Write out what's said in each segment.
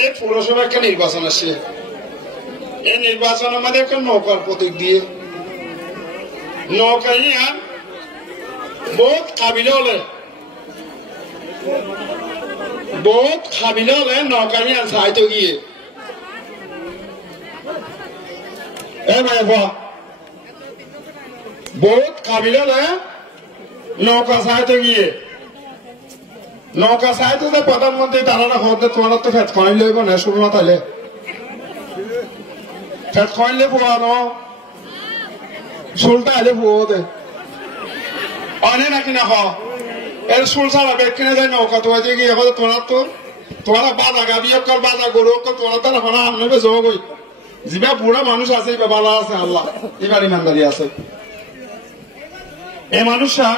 এই পৌরসভা একটা নির্বাচন আসছে, এই নির্বাচনের মধ্যে একটা নৌকার প্রতীক দিয়ে নৌকা ইয়ান বহুত কাবিলে হলে নৌকা ইয়ান সাইতে গিয়ে বহুত কাবিলে হলে নৌকা সাইতে গিয়ে নৌকা সাইতে যে প্রধানমন্ত্রী তারা হতে তোমার তো ফেট খাই লইব না শুকনো তাইলে ফেট খাইলে পোয়ানো চুলটা আইলে পুয়ো দে অনে নাকি না এর চুল ছাড়া বেগ কিনে যায় নৌকা তো গিয়ে তোমার বাজা গাবি অকল বাজা গরু অকল তোমার তো না আমি বেজো গই যিবা বুড়া মানুষ আছে এবার ভালো আছে আল্লাহ এবার ইমানদারি আছে এই মানুষটা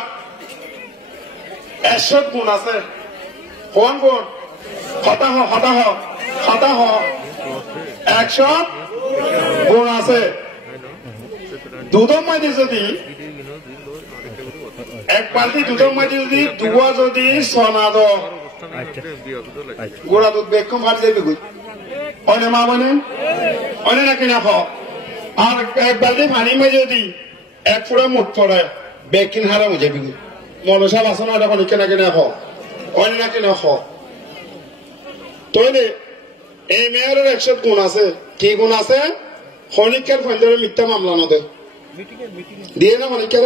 100 গুণ আছে কোন গুণ হতাহ 100 গুণ আছে দুধের মধ্যে যদি এক বালতি দুধের মধ্যে যদি দুয়া যদি সোনা দ গোড়া দুধ বেকম হার যাইবে গুই অনে মা মানে অনে নাকি না আর এক বালতি পানির মধ্যে যদি এক ফুড়া মুখ পড়ে বেকিন হারা হয়ে যাবে গুই মনসা বাসন ওটা অনেকে নাকি না অনে নাকি না তৈলে এই মেয়রের 100 গুণ আছে কি গুণ আছে খনিকের ফন্দরে মিথ্যা মামলা নদে দিয়ে না খনিকের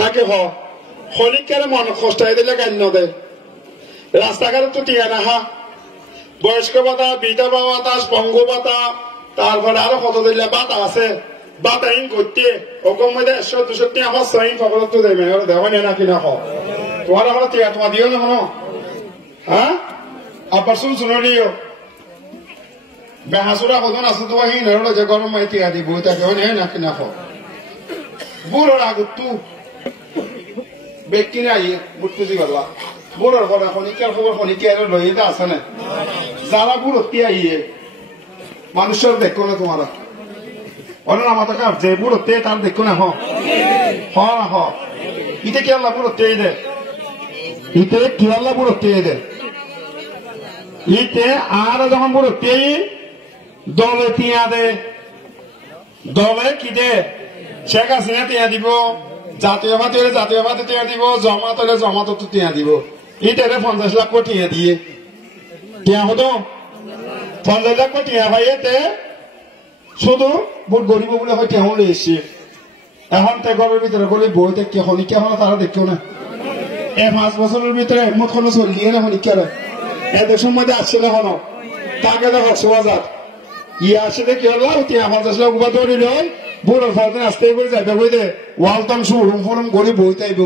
নাকি খনিকের মন কষ্টাই দিলে গান নদে রাস্তাঘাটে তো টিয়া না বয়স্ক ভাতা বিধবা ভাতা পঙ্গ ভাতা তারপরে আরো কত দিলে বাতা আছে বাতা ইন করতে ওকম মধ্যে 100-200 টিয়া আমার সাইন খবর তো দেয় মেয়র দেওয়া নেই নাকি না তোমার আমার টিয়া তোমার দিও না হনো হ্যাঁ আবার শুনিও বেহাসুরা কজন আছে তো হি নরল যে গরম মাইতি আদি বইতা কেউ নেই নাকি না বুড়োর আগতু বেকিনে আইয়ে বুটপুজি গলা বুড়োর কথা খনিকার খবর খনিকার লইতে আছে না যারা বুড়োতে আইয়ে মানুষের দেখো না তোমার অন্য আমাদের কার যে বুড়োতে তার দেখো না ইতে কি আল্লাহ বুড়োতে দে ইতে কি আল্লাহ বুড়োতে দে ইতে আর যখন বুড়োতে দলে টিয়া দে দলে কি দে শেখ হাসিনা টিয়া দিব জাতীয় পাতি হলে জাতীয় পাতি টিয়া দিব জমাত হলে জমাত টিয়া দিব ইটারে 50 লাখ টিয়া দিয়ে টিয়া হতো 50 লাখ টিয়া ভাইয়েতে শুধু বহুত গরিব বলে হয় টিয়া হলে এসে এখন তে ঘরের ভিতরে বলে বইতে কে হনিকা হলো তারা দেখো না 5 বছরের ভিতরে মুখ কোনো চলিয়ে না হনিকারে এদের সময় আসছে না হনো তাকে দেখো 100,000 ইয়ে আসে দেখি হলো টিয়া 50 লাখ উবা ধরিল বুড়োর ফালতে আসতে করে যাইবে বই দে ওয়ালতম সুরুম ফরম গরিব বইতে আইব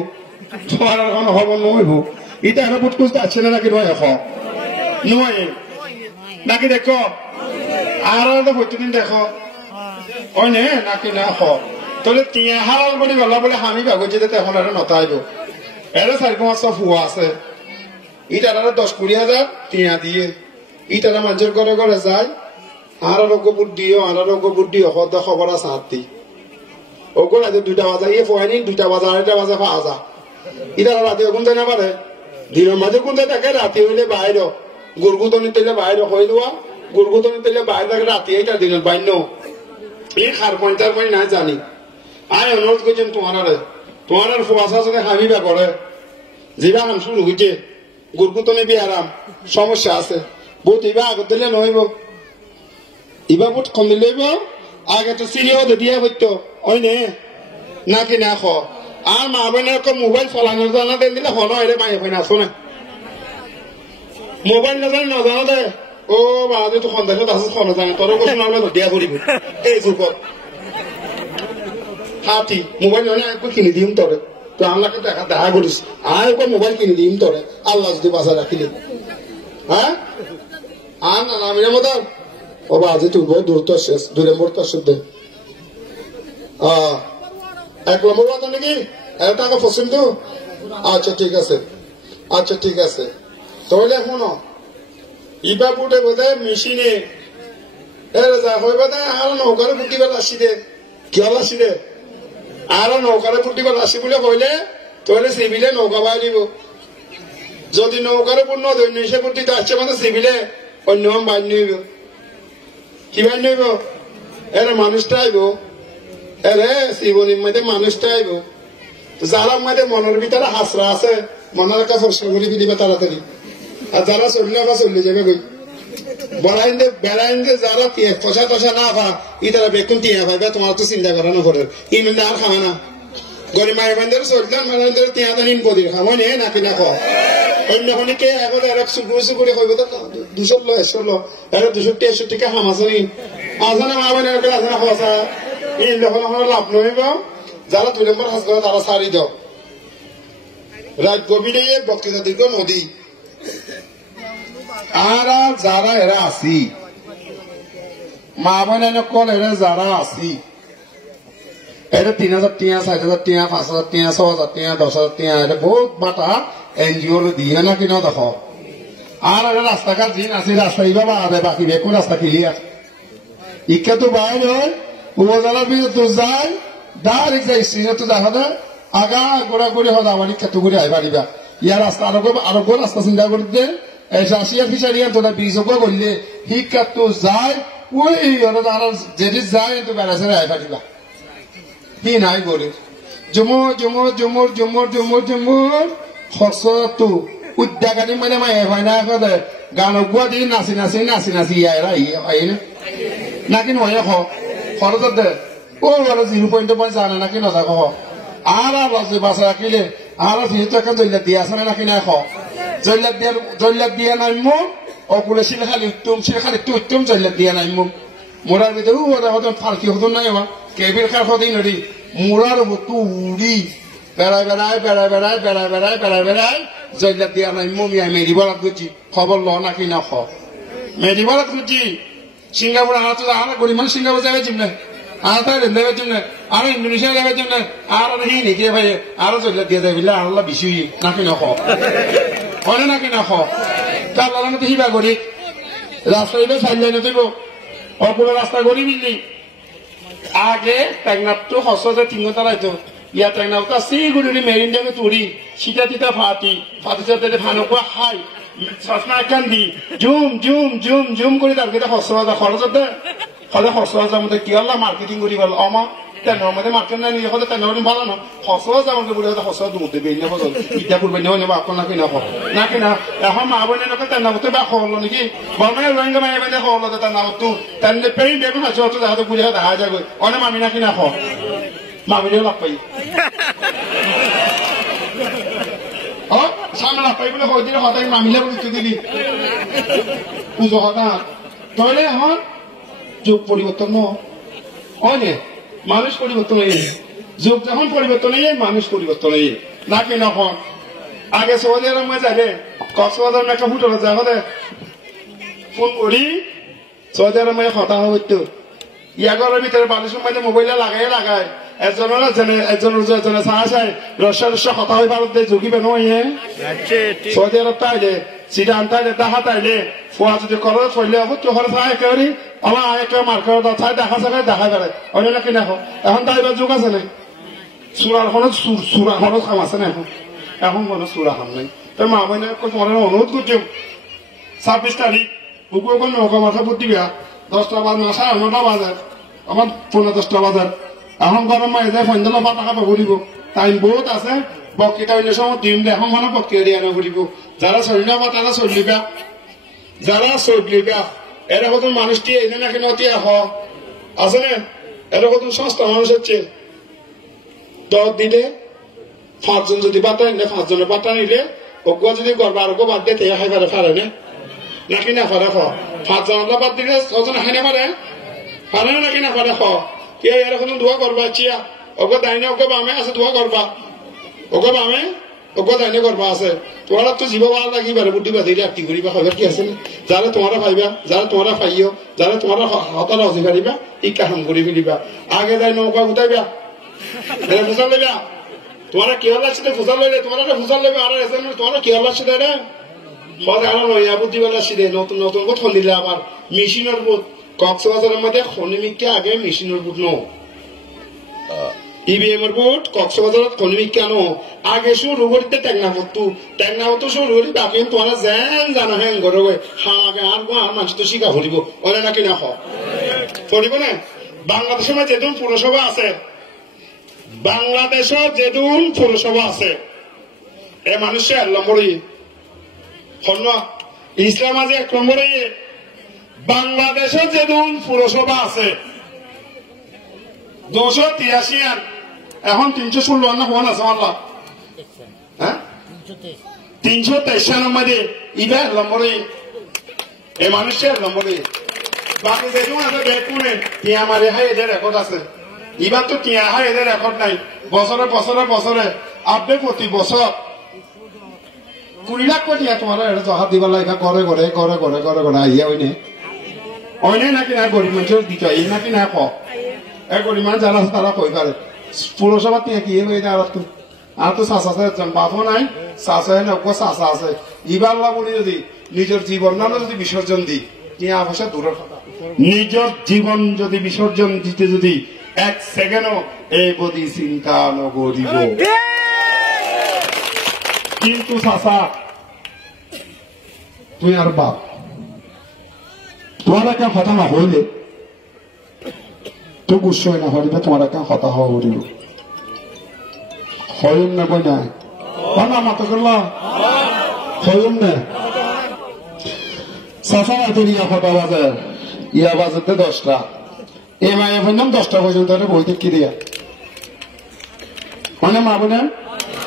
তোমার আর কোনো হব নইব এটা এখন বুট খুঁজতে আসছে না নাকি নয় নয় নাকি দেখো আর তো প্রতিদিন দেখো ওই নে নাকি না তাহলে টিয়া হারাল বলি গলা বলে আমি ভাবছি এখন আর নতাইব এর 4-5 ফুয়া আছে ইটার 10-20 হাজার টিয়া দিয়ে ইটারা মানুষের ঘরে ঘরে যায় আর আরোগ্য বুদ্ধিও খবর আছে হাতি ওগুলো রাতে 2টা বাজা ইয়ে ফোয়ানি 2টা বাজা 2:30 বাজা পাওয়া ইটারা রাতে ওগুন দেয় না পারে দিনের মাঝে কোন থাকে রাতে হইলে বাইর গুরগুতনি তৈলে বাইর হয়ে দেওয়া গুরগুতনি তৈলে বাইরে থাকে রাতে এইটা দিনের বাইন্য এই খার পয়েন্টার পয়েন্ট না জানি আয় অনুরোধ করছেন তোমার ফুয়াশা যদি হামিবা করে যেবা হাম শুরু হইছে গুরগুতনি বিয়ারাম সমস্যা আছে বহুত ইবা আগত দিলে নহইব ইবা বহুত কম দিলেইব আগে তো সিরিও দিয়ে হইতো ওই নে নাকি না আর মা বোনের মোবাইল চালানোর জানা দেন দিলে হন এর মায়ে হয় না শোনে মোবাইল না জানি নজানো দে ও বাজে তো সন্দেহ আছে খন জানে তোর কোন আমরা দিয়া করিব এই যুগত হাতি মোবাইল নয় একবার কিনে দিম তোরে তো আমাকে দেখা করিস আর একবার মোবাইল কিনে দিম তোরে আল্লাহ যদি বাসা রাখিলে হ্যাঁ আর না নামের মতো ও বাজে তুই বহুত দূর তো শেষ 2 নম্বর তো শুদ্ধ 1 নম্বর কথা নাকি টাকা পছন্দ আচ্ছা ঠিক আছে তাহলে শুনো ইবা বুটে বোধহয় মেশিনে এর যা হয় বোধহয় আর নৌকারে ফুটিবার আসি দে কি হল আসি দে আর নৌকারে ফুটিবার আসি বলে কইলে তাহলে সিভিলে নৌকা বাই দিব যদি নৌকারে পূর্ণ দৈন্য ফুটিতে আসছে মানে সিভিলে অন্য বান্য হইব কি বান্য হইব এর মানুষটা আইব এরে জীবনের মধ্যে মানুষটা আইব যারা মধ্যে মনের ভিতরে হাসরা আছে মনের একটা ফর্সা করে ফেলিবে তাড়াতাড়ি আর যারা চললে আবার চলে যাবে কই বেড়াইন্দে যারা পয়সা টসা না পা ই তারা বেকুন টিয়া পাইবে তোমার তো চিন্তা করানো করে ইন আর খাওয়া না গরিব মায়ের বান্ধব চলতাম মায়ের টিয়া দান ইন বদির খাওয়া নিয়ে নাকি না খাওয়া অন্য কোনো কে এখন এরা চুকুরি কইব তো 200 লো 100 লো এরা 263 টাকা হাম আছে নি আজানা মা বোনের আছে না খাওয়া এই যখন আমার লাভ নইব যারা 2 নম্বর হাস করে তারা সারি দাও রাত গভীরে বক্তৃতা দীর্ঘ নদী আর যারা এরা আসি মা বোন কল এরা যারা আসি এটা 3000 টিয়া 4000 টিয়া 5000 টিয়া 6000 টিয়া 10000 টিয়া এটা বহুত বাটা এনজিও দিয়ে না কিনা দেখো আর এটা রাস্তাঘাট দিন আছে রাস্তা ইবা বাদে বাকি বেকুন রাস্তা ক্লিয়ার ইকা তো বাইরে উপজেলার ভিতরে তো যায় ডাইরেক্ট যাই সিনে তো দেখা যায় আগা গোড়া করে হদা আমার ইকা তো করে আইবারিবা ইয়ার রাস্তা আরো রাস্তা চিন্তা করতে রাশিয়া ফিশারিয়ান তোরা বিজোগ করলে শিক্ষা তো যায় ওই যেটি যায় তো বেড়াছে রায় পাঠিবা কি নাই বলে জমুর জমুর জমুর জমুর জমুর জমুর হসতু উদ্যাগানি মানে মায়ে হয় না কথা গান গুয়া দিয়ে নাচি নাচি নাচি নাচি ইয়ারা আই নাকি নয় খরচ দে ও 0.5 জানে নাকি না থাকো আর লজে বাসা রাখিলে আর যেহেতু একটা জল্লাদ দিয়ে আছে নাকি না জল্লাদ দিয়া নাই মো অকুলে ছিল খালি উত্তম জল্লাদ দিয়া নাই মো মোরার ভিতরে ওরা হতো ফালকি হতো নাই আমার কেবির খার হতেই নদী মোরার হতো উড়ি বেড়ায় জল্লাদ দিয়া নাই মো মিয়া মেরিবালাত গুছি খবর ল নাকি না খ মেরিবালাত গুছি সিঙ্গাপুর আনা গরিমান সিঙ্গাপুর যাবে চিমনে আরে দেবে চিমনে আর ইন্দোনেশিয়া যাবে চিমনে আর হি নিকে ভাই আর জল্লাদ দিয়া যাবে আল্লাহ বিশুই নাকি না খ হয় নাকি না তার লাগানো তো হিবা করি রাস্তা দিলে সাইড লাইনে দেব অপুরো রাস্তা করি বুঝলি আগে টেকনাপ তো হসে 3 তালাইতো ইয়া টেকনাপ তো সিগুড়ি মেরিন দেবে তুড়ি সিটা তিতা ফাটি সাথে ফানুকা হাই সসনা কান্দি জুম জুম জুম জুম করে তার কেটে হসা খরচ দে হলে হসা মধ্যে কি আল্লাহ মার্কেটিং করি বল অমা তেনার মধ্যে মার্কেট নাই নিয়ে হলে তেনার ভালো না হসা আমাকে বলে হসা দুধ দেবে না বল ইটা করবে না নেবা আপনার নাকি না নাকি না এখন মা বোনের নাকি তেনার মধ্যে বা হলো নাকি বর্মায় রোহিঙ্গা মায়ের বাদে হলো তেনার তো তেনে পেই বেগুন আছে অত দেখা বুঝে দেখা যাবে অনেক মামি নাকি না মামিরেও লাভ পাই সামনে লাভ পাই বলে হয়ে দিলে হতাই মামিলে বলে তুই দিলি পুজো হতা তাহলে এখন যুগ পরিবর্তন হয় মানুষ পরিবর্তন হয়ে যুগ যখন পরিবর্তন হয়ে মানুষ পরিবর্তন হয়ে নাকি নখন আগে সৌদি আরব যাবে কক্সবাজার একটা ফুটল যাবে ফোন করি সৌদি আরব হতা হইতো ইয়াগরের ভিতরে বালিশের মধ্যে মোবাইলে লাগায় একজনের চাহ চাই রস্যা কথা হয়ে ভারত দিয়ে ঝুঁকিবে নয় সৌদি আরব তাইলে সিটা আনতাইলে দেখা তাইলে ফোয়া যদি করো চললে হবো তো হলে চাই একেবারে আমার একে মার্কেট চাই দেখা চাই দেখা বেড়ায় অন্য নাকি দেখো এখন তাইবার যুগ আছে না সুরাখনত কাম আছে না এখন কোনো সুরা খাম নাই তাই মা বোনের তোমার অনুরোধ করছি 26 তারিখ বুকু এখন নৌকা মাথা বুদ্ধি বেয়া 10টা বাজ না 9:30 বাজার আমার 10:15 বাজার এখন গরম মাই যায় 15 টাকা ভরিব টাইম বহুত আছে বক্তৃতা অন্য সময় দিন এখন মানে বক্তৃতা দিয়ে ভরিব যারা চলিনা বা তারা চলিবা যারা চলিবা এরা কত মানুষটি এনে নাকি নতি আছে না এরা কত সস্তা মানুষ হচ্ছে 10 দিলে 5 জন যদি বাতা নিলে 5 জনের বাতা নিলে অজ্ঞ যদি গর্ব আরোগ্য বাদ দিয়ে তেয়া খাই পারে না নাকি না পারে 5 জন বাদ দিলে 6 জন খাই না পারে নাকি না পারে কে এরকম দোয়া করবা চিয়া অজ্ঞ দাইনে অজ্ঞ বামে আছে দোয়া করবা অজ্ঞ বামে অজ্ঞ দাইনে করবা আছে তোমার তো জীব ভালো লাগিবারে বুদ্ধি বাঁধিলে আর কি করিবা খবর কি আছে যারা তোমারা পাইবা যারা তোমরা পাইও যারা তোমরা হতালা হতে পারিবা এই কাম করে ফেলিবা আগে যাই নৌকা উঠাইবা ফুসাল লেবা তোমরা কি হল আসছে ফুসাল লইলে তোমরা ফুসাল লেবে আর তোমরা কি হল আসছে রে সদায় আমার নয়া বুদ্ধি বেলা আসছে নতুন নতুন কথা নিলে আবার মেশিনের বুধ কক্সবাজারের মধ্যে খনিমিককে আগে মেশিনের বুধ ইবিএমের বুট কক্সবাজারত কনিমিক কেন আগে শুরু করিতে টেকনাফতু শুরু করি বাকি তোমার যেন জানা হ্যাং করবে হামাকে আর মানুষ তো শিখা হরিব ওরা নাকি না হরিব না বাংলাদেশের যেদিন পুরসভা আছে বাংলাদেশের যেদিন পুরসভা আছে এ মানুষের 1 নম্বরই ইসলাম আজ 1 নম্বরই বাংলাদেশের যেদিন পুরসভা আছে 283 আন এখন 316 না হওয়া আছে আল্লাহ হ্যাঁ 323 মধ্যে ইবা 1 নম্বরই এ মানুষের 1 নম্বরই বাকি যেদিন আছে দেখুনে তিয়া মারে হাই এদের রেকর্ড আছে এবার তো তিয়া হাই এদের রেকর্ড নাই বছরে আপনি প্রতি বছর 20 লাখ কোটি তোমার জহার দিবার লাগে করে আইয়া হইনে নাকি না গরিব মানুষের দিতে এই নাকি না গরিব মানুষ যারা তারা কই পারে পুরসভা তিয়া কি হয়ে যায় আর তো চাষা আছে বাপও নাই চাষা চাষা আছে ইবার বলি যদি নিজের জীবন না যদি বিসর্জন দিই টিয়া পয়সা দূরের কথা নিজের জীবন যদি বিসর্জন দিতে যদি 1 সেকেন্ডও এই বদি চিন্তা নকরিব কিন্তু চাষা তুই আর বাপ তোমার একটা কথা না হইলে তো গুচ্ছ না হরিবে তোমার একটা কথা হওয়া হরিব হইম না কই না না মাত করলাম হইম না চাষা রাতে কথা বাজে ইয়া বাজেতে 10টা এমআইএ পর্যন্ত 10টা পর্যন্ত বইতে কি দিয়া মানে মাবো না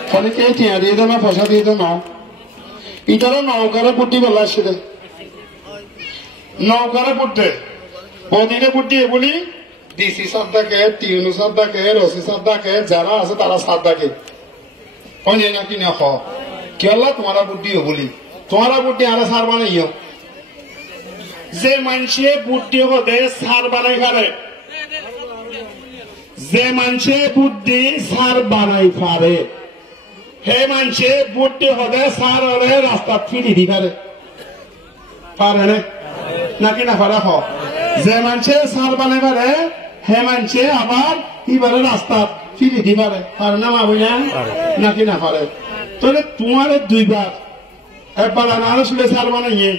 ফলে কে টিয়া দিয়ে দেয় না পয়সা দিয়ে দেয় না ইটারও নৌকারে পুটি বেলা আসছে নৌকারে পুটে বদিনে পুটি বলি ডিসি সাপ ডাকে টিউনু সাপ ডাকে রসি সাপ ডাকে যারা আছে তারা সাপ ডাকে অন্য নাকি না কেলা তোমারা বুদ্ধি বলি তোমারা বুদ্ধি আরে সার বানাইও যে মানুষে বুদ্ধি হতে সার বানাই পারে যে মানুষে বুদ্ধি সার বানাই পারে হে মানুষে বুদ্ধি হতে সার হলে রাস্তা ফিরি দি পারে পারে নাকি না পারে যে মানুষে সার বানাই পারে হে মানুষে আবার এবারে রাস্তা ফিরি দি পারে পারে না মা বইয়া নাকি না পারে তাহলে তোমার 2 বার একবার আনারস শুলে সার বানাইয়ে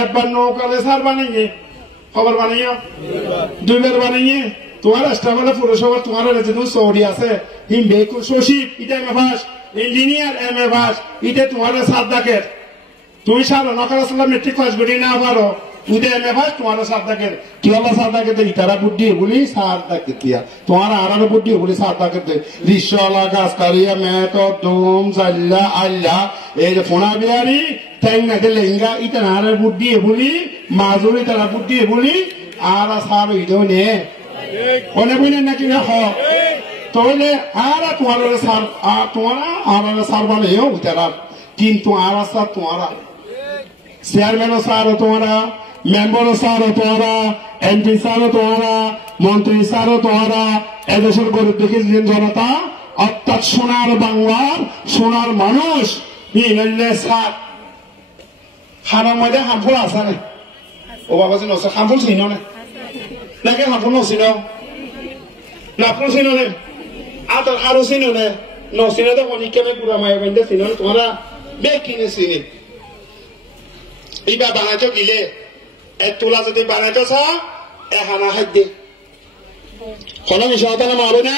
একবার নৌকালে সার বানাইয়ে খবর বানাইয়া 2 বার বানাইয়ে তোমার রাষ্ট্রপালে পুরসভা তোমার যেহেতু সৌরি আছে হিমবে সচিব এটা এমএফাস ইঞ্জিনিয়ার এমএফাস এটা তোমার সার ডাকের তুমি সার নকার আসলে মেট্রিক পাস করি না পারো উদে এমএফাস তোমার সার ডাকের কি হলো সার ডাকে ইতারা বুদ্ধি বলি সার ডাকে দিয়া তোমার আর বুদ্ধি বলি সার ডাকে রিসলা গাছকারিয়া মেট দম জাল্লা আল্লাহ এই যে ফোনা বিহারি টেঙ্গাতে লেঙ্গা ইটা আর বুদ্ধি বলি মাজুরি তারা বুদ্ধি বলি আর সার ইদো নে অনেক বইনে নাকি না তাহলে আর তোমার সার তোমার আর সার বানাইও উতারা কিন্তু আর সার তোমার চেয়ারম্যানও সার তোমারা মেম্বারও সার তোমারা এমপি সারও তোমারা মন্ত্রী সারও তোমারা এদেশের গরিব দেখে জনতা অর্থাৎ সোনার বাংলার সোনার মানুষ সার খানার মধ্যে হামফুল আছে না ও বাবা যে নষ্ট হামফুল চিন না নাকি হামফুল নচিন না ফুল চিন নে আতর আরো চিন নে নচিনে তো অনিকেমে গুড়া মায়ের বেঁধে চিন তোমরা বে কিনে চিনি এইবার বানাইতো গিলে এক তোলা যদি বানাইতো চা এহানা খাদ্য কোনো মিশাতে না মারবে না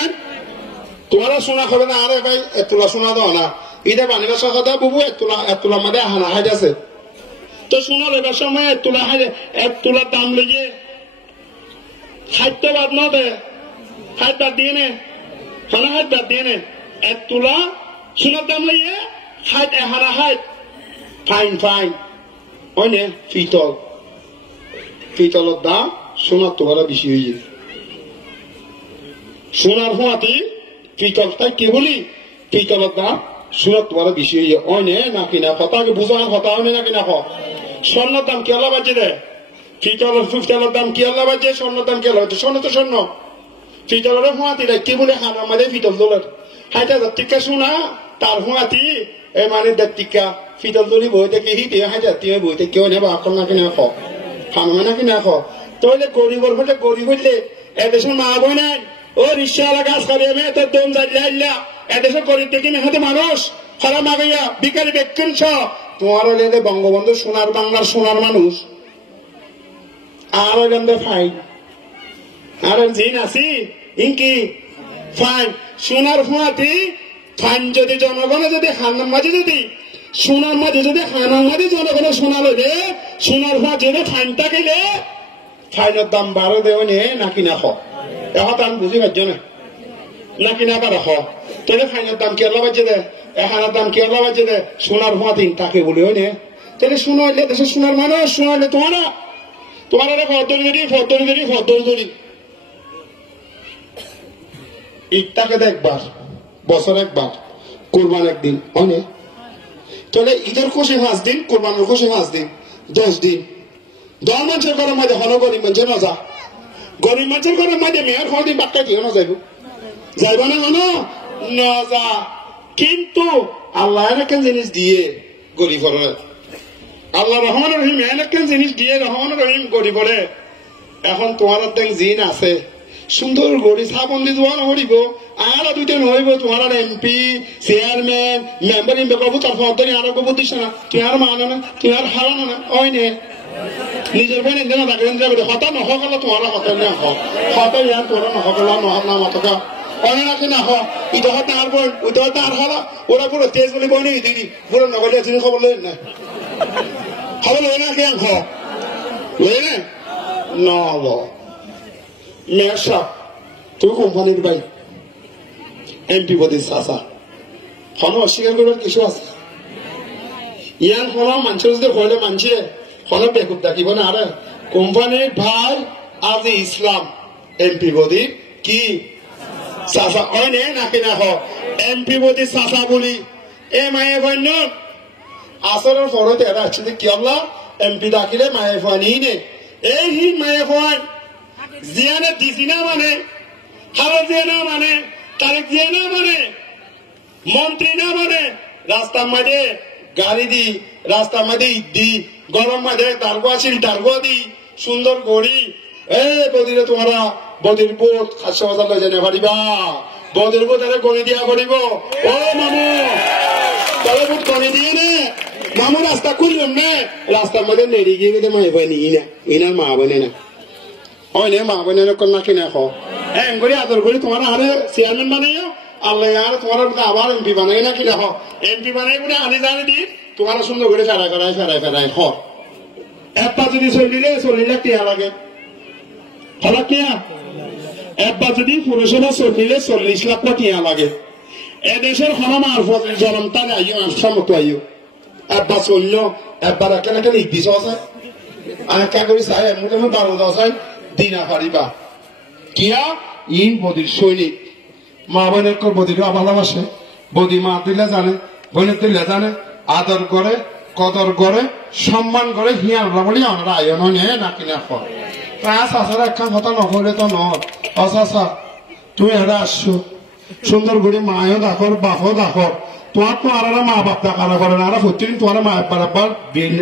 তোমারা শোনা হবে না আরে ভাই এক তোলা শোনা দাও না এটা বানিবা কথা বুবু এক তোলা মধ্যে এহানা হাইড আছে তো শোনো এবার সময় এক তোলার দাম লেগে খাদ্য বাদ ন দে খাদ্য বাদ দিয়ে নে হানা খাদ্য বাদ দিয়ে নে এক তোলা সোনার দাম লেগে খাদ্য এহানা খাদ্য ফাইন হয় নে পিতলের দাম সোনার তোলা বেশি হয়ে যায় সোনার হুঁয়াতি পিতল তাই কি বলি পিতলের দাম সোনার তোলা বেশি হয়ে যায় হয় নে নাকি না কথাকে বোঝানোর কথা হয় নাকি না স্বর্ণের দাম কি আল্লাহ বাজে দেয় পিতলের দাম কি আল্লাহ বাজে স্বর্ণের দাম কি আল্লাহ বাজে স্বর্ণ তো স্বর্ণ পিতলের হুঁয়াতি দেয় কি বলে হানা মারে পিতল দোলের হাইটা টিকা শোনা তার হুঁয়াতি এ মানে টিকা পিতল দলি বই থেকে হিটে হাইটা দিয়ে বই থেকে কেউ নেবা এখন নাকি না হানা নাকি না তাহলে গরিবর বলে গরিব হইলে এদেশের মা বই নাই ও রিক্সাওয়ালা কাজ করে আমি এত দম যাইলা এদেশে গরিব দেখি মেহাতে মানুষ খারাপ মাগাইয়া বিকারি বেকুন তোমার হলে বঙ্গবন্ধু সোনার বাংলার সোনার মানুষ আর ওইখান ফাইন আর জিন আছি ইনকি ফাইন সোনার ফুয়াতি ফাইন যদি জনগণে যদি খানার মাঝে যদি সোনার মাঝে যদি খানার মাঝে জনগণে সোনা লইলে সোনার ফুয়া যদি ফাইন থাকিলে ফাইনের দাম 12 দেও নে নাকি না এখন আমি বুঝি পারছ না নাকি না পার তাহলে ফাইনের দাম কেরলা বাজে দে এখানের দাম কেরলা বাজে দে সোনার ফুয়া 3 টাকা বলে হয় নে তাহলে সোনা হইলে দেশের সোনার মানুষ সোনা হইলে তোমার ফদ্দরি ঈদটাকে দেখবার বছর একবার কোরবান একদিন অনেক তাহলে ঈদের খুশি 5 দিন কোরবানের খুশি 5 দিন 10 দিন 10 মানুষের ঘরের মধ্যে হলো গরিব মানুষের নজা গরিব মানুষের ঘরের মধ্যে মেয়ের ফল দিন বাক্কা দিও না যাইব না হনো নজা কিন্তু আল্লাহ একটা জিনিস দিয়ে গরিব ঘরের আল্লাহ রহমান রহিম একটা জিনিস দিয়ে রহমান রহিম গরিবরে এখন তোমার জিন আছে সুন্দর গড়ি সাবন্দি দোয়ানো হরিব আর দুইটা নহইব তোমার এমপি চেয়ারম্যান মেম্বার ইম্বেকবু তার ফর্দনি আর গবু দিছ না তুই আর মানো না তুই আর হারানো না ওই নে নিজের ভাই নেন না রাখেন যাবে হতা নহকল তোমার হতা না হতা ইয়ার তোর নহকল নহক না মতকা ওই নাকি না হ ইটা হতা আর বল ওটা হতা আর হলা ওরা পুরো তেজ বলি বই নেই দিদি পুরো নগলে তিনি খবর লই না খবর লই না কেন লই না নব মেয়র সাহেব তুমি কোম্পানির ভাই এমপি পদের চাচা কোনো অস্বীকার করবার কিছু আছে ইয়ান কোনো মানুষের যদি হইলে মানছে কোনো বেকুব ডাকিব না আরে কোম্পানির ভাই আজ ইসলাম এমপি পদি কি চাচা হয় নে নাকি না এমপি পদি চাচা বলি এ মায়ে বন্য আসরের ফরতে এরা আসছে কি আল্লাহ এমপি ডাকিলে মায়ে ফানি নে এই হি মায়ে ফান জিয়ানে দিছি না মানে খাবার দিয়ে না মানে তারেক দিয়ে না মানে মন্ত্রী না মানে রাস্তার মাঝে গাড়ি দি রাস্তার মাঝে ঈদ দি গরম মাঝে টার্গো আসিল টার্গো দি সুন্দর গড়ি বদিরে তোমরা বদির বোট 7,000 লই জানে পারিবা বদির বোট এর গড়ি দিয়া করিব ও মামু তবে বোট গড়ি দিয়ে নে মামু রাস্তা খুললাম না রাস্তার মধ্যে নেড়ি গিয়ে মাই ভাই নি না ইনা মা বনে না ওই নে মা বনে না কোন নাকি না এঙ্গরি আদর করি তোমার আরে চেয়ারম্যান বানাইও আল্লাহ আর তোমার আবার এমপি বানাই না কি দেখো এমপি বানাই বলে আনি জানি দি তোমার সুন্দর করে ফেরাই একটা যদি চলিলে 40 লাখ লাগে হলা কিয়া একবার যদি পুরুষেরা চলিলে 40 লাখ টিয়া লাগে এদেশের হলাম আর জনম তার আইও আনসার মতো আইও একবার চলল একবার একে ইদিস আছে আর কে করি চাই এমন 12 আছে দিনা পারিবা কিয়া ইন বদির সৈনিক মা বোনের বদির ভালোবাসে বদি মা দিলে জানে বোনের দিলে জানে আদর করে কদর করে সম্মান করে হিয়ার বলি আমরা আয়ন নিয়ে নাকি না চাষার একখান কথা নকলে তো নচা তুমি এরা আসছো সুন্দর করে মায়ও ডাকর বাপও ডাকর তোমার তো আর মা বাপ ডাকারা করে না আর প্রতিদিন তোমার মা একবার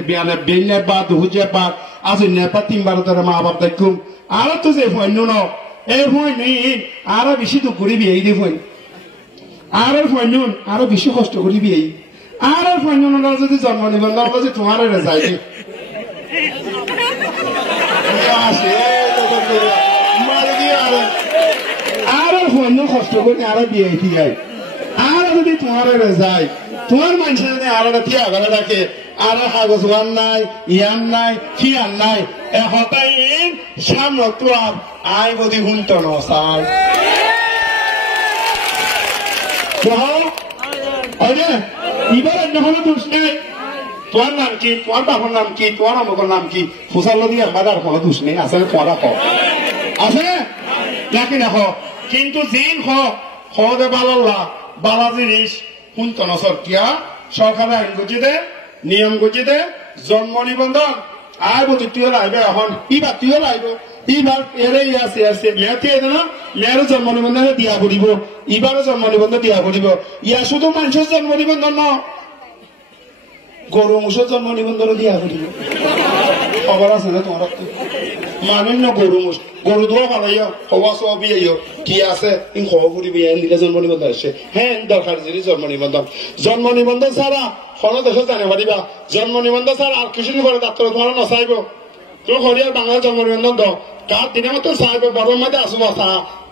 বিয়ানে বা দুহুজে বা আজিনে বা 3 বার ধরে মা বাপ দেখুম আর তো যে ফন্য ন এই ফোন নেই আরো বেশি দুঃখ করি বিয়ে দি ফোন আর ফন্য আরো বেশি কষ্ট করি বিয়ে আর ফন্য যদি জন্ম নিবন্ধন যে তোমার যাই আর ফন্য কষ্ট করি আরো বিয়ে দিয়ে আর যদি তোমার যায় তোমার মানুষের যদি আর তিয়া ঘরে রাখে আর কাগজ গান নাই ইয়ান নাই ফিয়ান নাই এহতাই সামনে তো আই বদি হুন্ত নসাই এবার যখন দোষ নেই তোমার নাম কি তোমার বাবার নাম কি তোমার অমুকের নাম কি ফুসাল নদী আমার কোনো দোষ নেই আসলে তোমার আছে নাকি দেখো কিন্তু জিন হদে বালা জিনিস হুন্ত নসর কিয়া সরকার আইন গুছি দে নিয়ম গুছি দে জন্ম নিবন্ধন আয় বলছি তুই আইবে এখন ইবার তুই আইব ইবার এরে আছে মেয়েতে না মেয়েরও জন্ম নিবন্ধন দিয়া পড়িব ইবারও জন্ম নিবন্ধন দিয়া পড়িব ইয়া শুধু মানুষের জন্ম নিবন্ধন ন গরু মুষের জন্ম নিবন্ধন দিয়া করি খবর আছে না তোমার মানুষ না গরু মুষ গরু দোয়া ভালাইও হওয়া সব ইয়ে কি আছে ইন খবর করি বিয়ে দিলে জন্ম নিবন্ধন আসছে হ্যাঁ দরকার জিনিস জন্ম নিবন্ধন ছাড়া কোনো দেশে জানে পারিবা জন্ম নিবন্ধন ছাড়া আর কিছু করে ডাক্তার তোমার নচাইব তুমি হরিয়ার বাংলার জন্ম নিবন্ধন দাও কার দিনে মতো চাইব বড় মধ্যে আসবো চা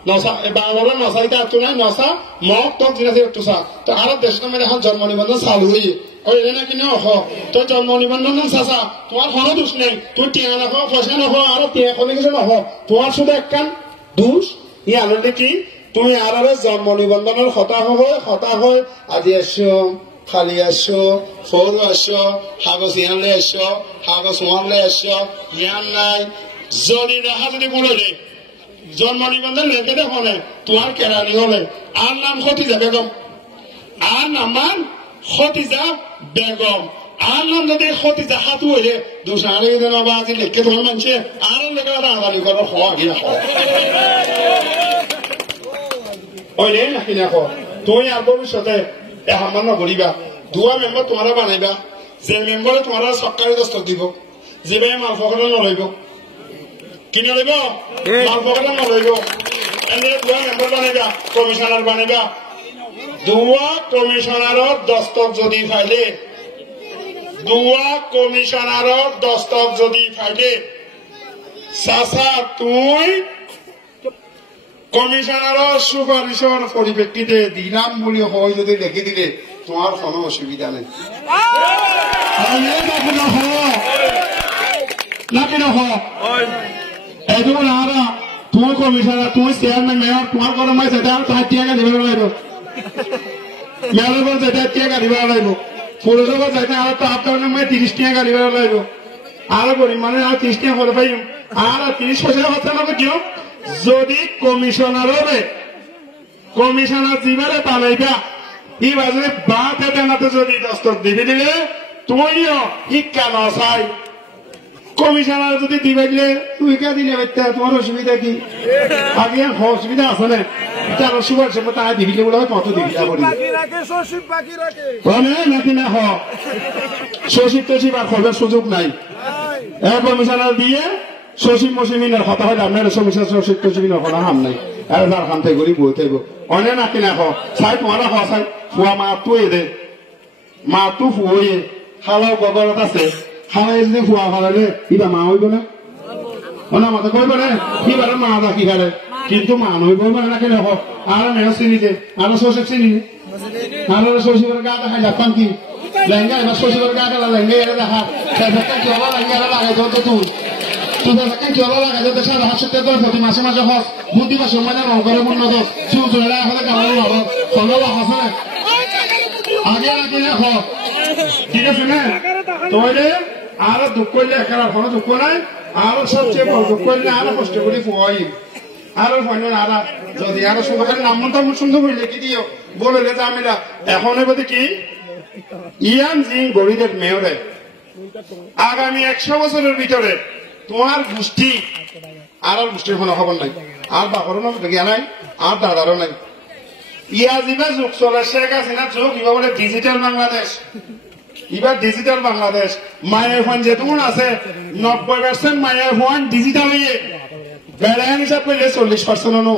নচা বাংলা নচাইতে আর নাই নচা মগ তোর জিনিস একটু চা তো আর দেশের মধ্যে এখন জন্ম নিবন্ধন চালু হয়ে ওই এনে কিনে অখ তোর জন্ম নিবন্ধন চাচা তোমার কোনো দোষ নেই তুই টিয়া নখ পয়সা নখ আর টিয়া কমে কিছু নখ তোমার শুধু একখান দোষ ই আনন্দে কি তুমি আর জন্ম নিবন্ধনের হতাশ হয় আজি আসছো খালি আসছো সৰু আসছো কাগজ ইয়ানলে আসছো কাগজ ওয়ানলে আসছো ইয়ান নাই যদি দেখা যদি বলে জন্ম নিবন্ধন লেখে দেখো তোমার কেরানি হলে আর নাম খতিজা বেগম আর নাম খতিজা বেগম আর নাম যদি খতিজা হাতু হইলে দুসারে বা আজি লেখকে তোমার মানুষে আর লেখা রাঙালি করো হওয়া গিয়া ওই রে নাকি দেখো তুমি আর ভবিষ্যতে এহামান নকরিবা দুয়া মেম্বার তোমারা বানাইবা যে মেম্বারে তোমারা সরকারি দস্তক দিব যে ভাই মাল ফকরে নলইব কিনে লইব মাল ফকরে নলইব এনে দুয়া মেম্বার বানাইবা কমিশনার বানাইবা দুয়া কমিশনারর দস্তক যদি ফাইলে দুয়া কমিশনারর দস্তক যদি ফাইলে চাচা তুই কমিশনারের সুপারিশের পরিপ্রেক্ষিতে দিলাম বলে হয় যদি লিখে দিলে তোমার কোনো অসুবিধা নেই তুমি কমিশনার তুমি চেয়ারম্যান মেয়র তোমার কোনো মাই যেটা তার টিয়া গাড়ি বেড়া লাগবে মেয়রের পর যেটা টিয়া গাড়ি বেড়া লাগবে পুরসভা যেটা আর তো আপনার নামে 30 টিয়া গাড়ি বেড়া লাগবে আরো গরিব মানে আর 30 টিয়া করে পাই আর 30 পয়সা কথা লাগবে কেউ যদি কমিশনার জীবনে পালাইবা ই বাজে বাদ দেনাতে যদি দস্তক দিবি দিলে তুমিও শিক্ষা নচাই কমিশনার যদি দিবে দিলে তুই কে দিলে তোমার অসুবিধা কি আগে অসুবিধা আছে না তার সুপারিশ তাই দিবিলে বলে কত দিবি নাকি না সচিব টসিব আর খোঁজার সুযোগ নাই কমিশনার দিয়ে সচিব মসিমিনের কথা হয় আপনার সমস্যা সচিব টসিমিনের কথা হাম নাই আর যার খান থেকে গরিব বই থাকবো অনেক নাকি না চাই তোমার চাই ফুয়া মা তুই দে মা তু ফুয়ে খাওয়াও গগরত আছে খাওয়াই যদি ফুয়া খাওয়ালে ইবা মা হইব না ওনা মাথা কইব না ইবার মা রাখি খালে কিন্তু মা নইব নাকি না আর মেয়ে চিনিতে আর সচিব চিনি আর সচিবের গা দেখা যাতাম কি লেহেঙ্গা এবার সচিবের গা গেলা লেহেঙ্গা এরা দেখা জবা লেহেঙ্গা লাগাই তো তুই জবা লাগাই তো সারা হাসতে প্রতি মাসে মাসে হস বুদ্ধি মাসে মানে নগরে উন্নত চুজরা হলে কামাল হলো হলো হাসে আগে নাকি না ঠিক আছে না তোরে আর দুঃখ করলে একার কোনো দুঃখ নাই আর সবচেয়ে বড় দুঃখ করলে আর কষ্ট করে ফুয়াই আর আর যদি আর সুন্দর নাম মন্ত্র সুন্দর করে লিখে দিও বলে যে আমি এখন বলতে কি ইয়ান জিং গরিবের মেয়রে আগামী 100 বছরের ভিতরে তোমার গোষ্ঠী আর গোষ্ঠীর কোনো খবর নাই আর বাপরও গিয়া নাই আর দাদারও নাই ইয়া যিবা যুগ চলে শেখ হাসিনার যুগ ইবা বলে ডিজিটাল বাংলাদেশ এবার ডিজিটাল বাংলাদেশ মায়ের ফোন যেটুকুন আছে 90% মায়ের ফোন ডিজিটাল হয়ে বেড়ান হিসাব করলে 40% নো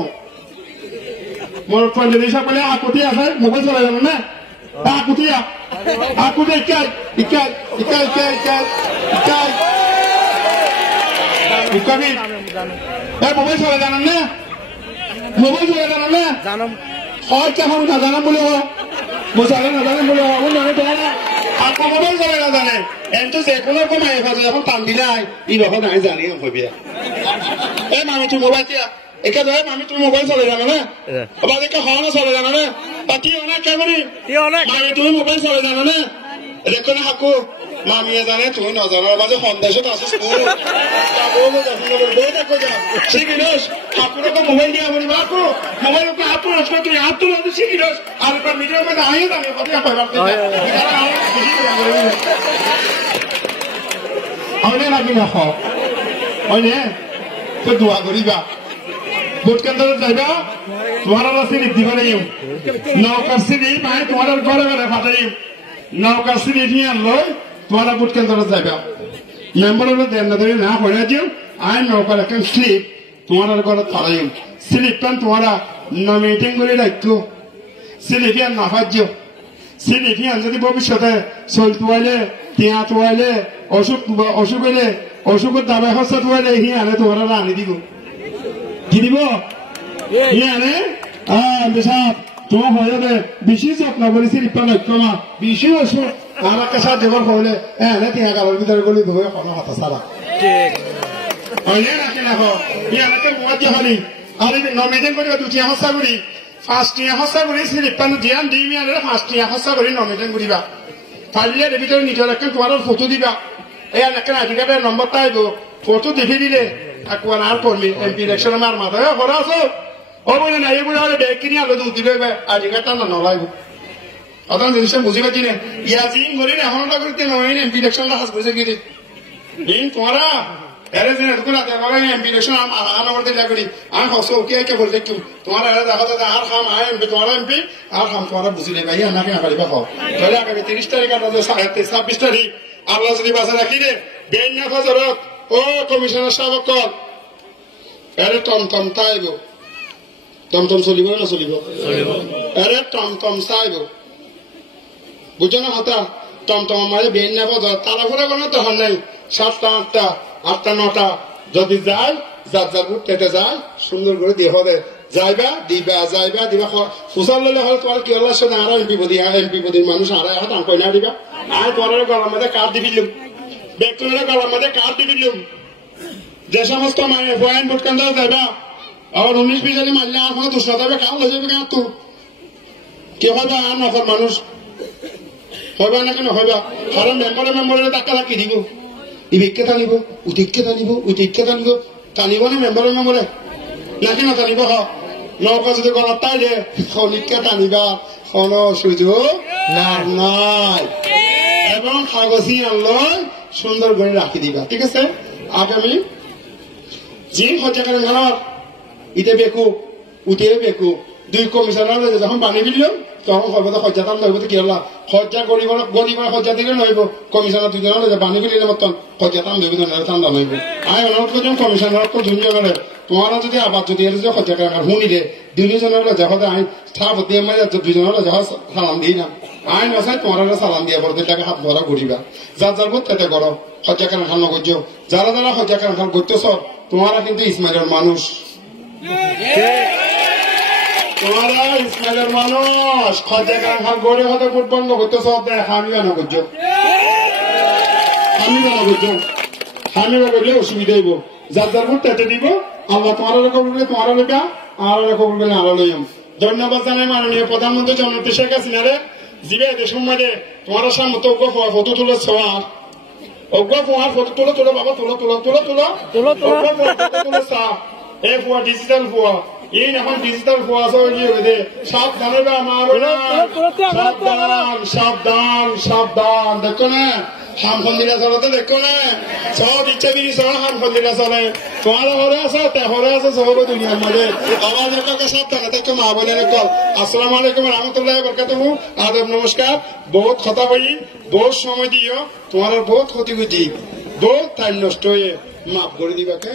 মোর ফোন যদি হিসাব করলে আকুতি আছে মোবাইল চলে জানো না আকুতিয়া আকুতি ইকাই ইকাই ইকাই ইকাই ইকাই ইকাই ইকাই মোবাইল চলে জানো না মোবাইল চলে জানো না জানো হয় কেমন না জানাম বলে বোঝালে না জানেন বলে জানে তোমার আপনার মোবাইল চলে না জানে এমতো যে কোনো রকম যখন টান দিলে এই রকম আমি জানি হবি এই মামি তুই মোবাইল দিয়া একে ধরে মামি তুমি মোবাইল চলে জানো না আবার একে হওয়া চলে জানো না বা কি অনেক কেমনি মামি তুমি মোবাইল চলে জানো না দেখো না হাকু মামিয়ে জানে তুমি নজরের মাঝে সন্দেশত আছিস শিখিলস ঠাকুরকে মোবাইল দিয়া বলি বাকু মোবাইল হাত তুলে তুই হাত তুলে শিখিলস আর মিডিয়ার মধ্যে আইও জানে কথা হয়নে নাকি না হয়নে তো দোয়া করিবা ভোট কেন্দ্রে যাইবা তোমার সিরিপ দিবা নেই নৌকার সিরিপ তোমার ঘরে ঘরে ফাটাই নৌকার সিরিপ নিয়ে আনলো তোমারা ভোট কেন্দ্র যাইবা মেম্বার হলে দেন না ধরে না হয়ে দিও আইন নৌকার একটা স্লিপ তোমার ঘরে তাড়াই স্লিপ পান তোমারা নমিটিং করে রাখো স্লিপিয়ান না হাজ্য স্লিপিয়ান যদি ভবিষ্যতে চলতুয়াইলে টিয়া তুয়াইলে অসুখ হইলে অসুখের দাবে হস্তা তুয়াইলে হি আনে তোমারা আনি দিব কি দিব হি আনে বেসাব তোমার হয়ে যাবে বেশি যত্ন করে স্লিপ লক্ষ্য না বেশি অসুখ আর একটা সাহায্য করলে এনে টিয়া গালের ভিতরে গলি ধরে কোনো হাতা ছাড়া নমিনেশন করে দুটিয়া হস্তা করি পাঁচটিয়া হস্তা করি স্লিপান ধ্যান দিবি আর পাঁচটিয়া হস্তা করি নমিনেশন করিবা পারলে এর ভিতরে নিজের একটা তোমার ফটো দিবা এই একটা আইডি কার্ডের নম্বরটা আইব ফটো দেখে দিলে আর আর পড়লি এমপি ইলেকশন আমার মাথায় ভরা আছো ও বলে না এগুলো হলে ব্যাগ কিনে আলো দুধ দিবে আইডি কার্ডটা না নলাইব অতন জিনিসটা বুঝি পাচ্ছি না ইয়া জিন করি এখন করতে নয় এমপি ইলেকশনটা হাস বসে গিয়ে তোমারা এর দিন এতগুলো এমপি ইলেকশন আমার দিলা করি আমি হস কে বলে দেখি তোমার দেখা আর খাম আয় এমপি তোমার এমপি আর খাম তোমার বুঝিলে ভাই আমাকে পারিবা খাও তাহলে আগামী 30 তারিখ আর 26 তারিখ আল্লাহ যদি বাসা রাখি রে বেন্যা ফজরত ও কমিশনার সাহেব কল এরে টমটম তাইব টমটম চলিব না চলিব এরে টমটম চাইব বুঝছো না কথা টমটম মারে বেন্যা ফজরত তারা ফলে কোনো তখন নাই 7টা 8টা 8টা 9টা যদি যায় যার যার উঠতে যায় সুন্দর করে দিয়ে হবে যাইবা দিবা যাইবা দিবা ফুসাল ললে হল তোমার কি আল্লাহর সাথে আর এমপি পদির মানুষ আর হাত কই না দিবা আয় তোমার গলার মধ্যে কার্ড দিবিলুম ব্যক্তির গলার মধ্যে কার্ড দিবিলুম যে সমস্ত মানে পয়েন্ট ভোট কেন্দ্র যাইবা আবার 19-20 জনে মারলে আর কোনো দুষ্ণতা হবে কাউ হয়ে যাবে কাউ কে হবে আর নফর মানুষ হবে না কেন হইবা কারণ মেম্বারের টাকা রাখি দিব ইবিককে টানিব উঠিককে টানিব টানিব না মেম্বারে নাকি না টানিব নৌকা যদি গলার তাইলে খনিককে টানিবা কোনো সুযোগ নাই এবং কাগজি আনলৈ সুন্দর করে রাখি দিবা ঠিক আছে আগামী যে হত্যাকারী ঘর ইতে বেকু উঠে বেকু 2 কমিশনার যখন বানি দিল তখন সর্বদা হত্যা দাম ধরব কি হল হত্যা গরিব হত্যা দিলে নহব কমিশনার 2 জনের বানি দিলে মতন হত্যা দাম ধরব না ঠান্ডা নহব আই অনুরোধ করছি কমিশনার দুজনের তোমারা যদি আবার যদি এর যে হত্যাকারী শুনিলে 2 জনের যখন আই স্থাপ দিয়ে মানে 2 জনের যখন সালাম দিই না আইন আছে তোমার সালাম দিয়া পড়তে তাকে হাত ভরা ঘুরিবা যার যার করতে করো হত্যাকারী খান নগর্য যারা যারা হত্যাকারী খান করতেছ তোমারা কিন্তু ইসমাইলের মানুষ তোমারা ইসমাইলের মানুষ হত্যাকারী খান গড়ে হতে ভোট বন্ধ করতেছ আমি কেন করছো আমি করলে অসুবিধা হইব যার যার ভোট তেতে দিব আল্লাহ তোমার করবে তোমার লেখা আর করবে না আলো লইম ধন্যবাদ জানাই মাননীয় প্রধানমন্ত্রী জননেত্রী শেখ হাসিনারে জিবে এদের সময় তোমার সামনে তো ফটো তুলে ছোঁয়ার ফটো তুলো বাবা তুলো এই ফুয়া ডিজিটাল ফুয়া এই এখন ডিজিটাল ফুয়া দে সাবধানে সাবধান দেখো না হাম ফন্দিরা চলতে দেখো না সব ইচ্ছা দিদি সব হাম ফন্দিরা চলে তোমার ঘরে আছে সব দুনিয়ার মধ্যে আমার কাছে সাবধানে দেখো মা বোনের কল আসসালামু আলাইকুম রহমতুল্লাহ বরকাতুহু আদব নমস্কার বহুত কথা বলি বহুত সময় দিও তোমার বহুত ক্ষতি বহুত টাইম নষ্ট হয়ে মাফ করে দিবা কে